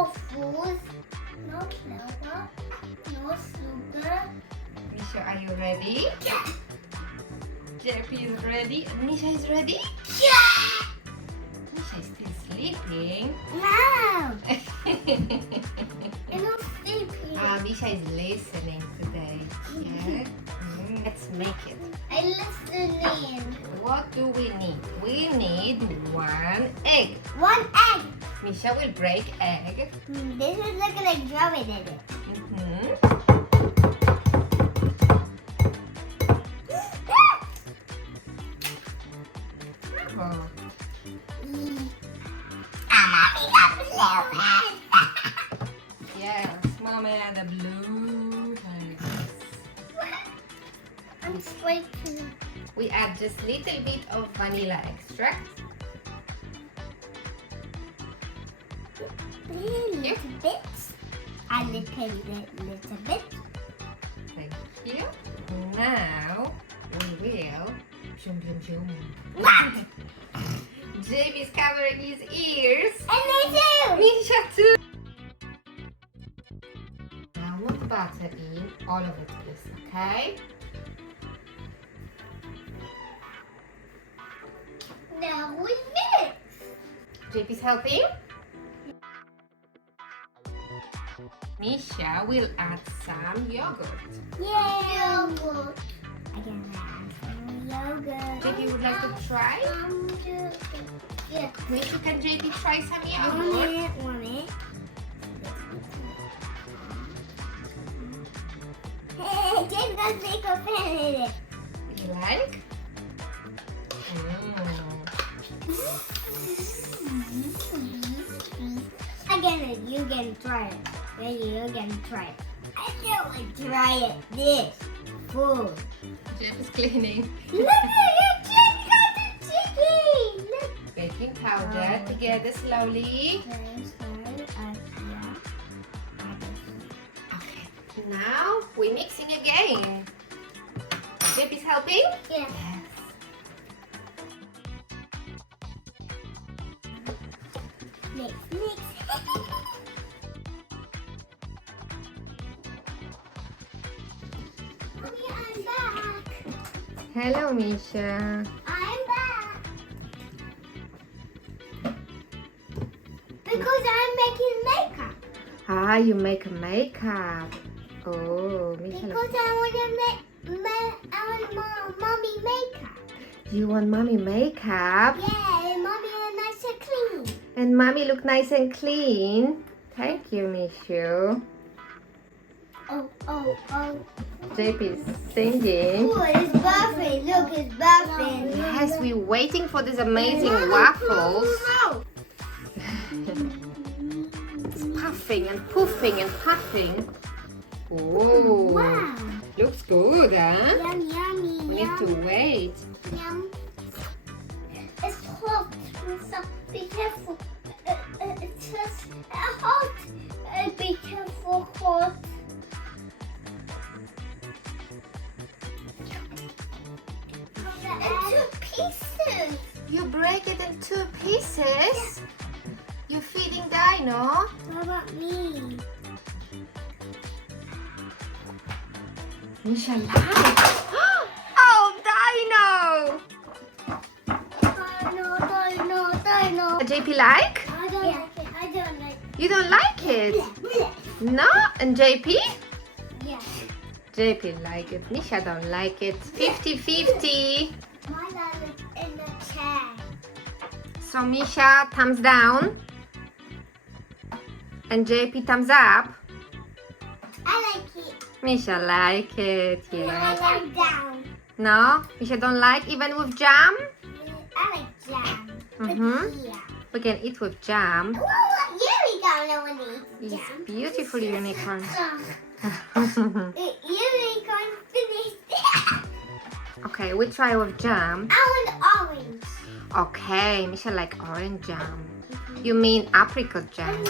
waffles. No flour. No sugar. Misha, are you ready? Yeah. JP is ready. And Misha is ready? Yeah. Misha is still sleeping. No. I'm not sleeping. Misha is listening today. Yeah. Let's make it. I'm listening. What do we need? We need 1 egg. 1 egg. Misha will break egg. This is looking like drawing in it. Oh. Yes, Mama had a blue eggs. I'm scraping. We add just little bit of vanilla extract. Little bit. A little bit. Thank you. Now we will. What? JB is covering his ears. And me too. Misha too. Now put butter in all of it, please. Okay. Now we mix. JP is helping. Misha will add some yogurt. Yogurt. I can add some yogurt. JP would like to try. Yeah. Misha, can JP try some yogurt? 1 minute. Hey, James got to make a fan in it. You like? Again, you can try it. Ready, you can try it. I don't try it. This food. JP is cleaning. Look at your chicken, got the chicken. Look. Baking powder together slowly. Okay, now we're mixing again. JP is helping? Yeah. Mix, mix. Mommy, I'm back. Hello, Misha. I'm back. Because I'm making makeup. You make a makeup. Oh, Misha. Because I want to make mommy makeup. You want mommy makeup? Yeah, and mommy is nice and clean. And mommy look nice and clean. Thank you, Misha. Oh. JP is singing. Oh, it's buffing. Look, it's buffing. Yes, we're waiting for these amazing waffles. It's puffing and puffing and puffing. Oh, Wow. looks good, huh? Yum, yummy, We need to wait. Yum. It's hot, so be careful. It's just hot. Be careful, hot. And 2 pieces. You break it in 2 pieces? You're feeding Dino? What about me? Misha likes. Oh, Dino! No. JP like? I don't like it. I don't like it. You don't like it? No? And JP? Yeah. JP like it. Misha don't like it. 50-50. My dad is in the chair. So Misha, thumbs down. And JP, thumbs up. I like it. Misha like it, I yeah. like down. No? Misha don't like even with jam? I like jam. Mm-hmm. Yeah. We can eat with jam. Well, unicorn, no one eats It's jam. beautiful unicorn. Unicorn finished. Okay, we try with jam. I want orange. Okay, Misha like orange jam. You mean apricot jam?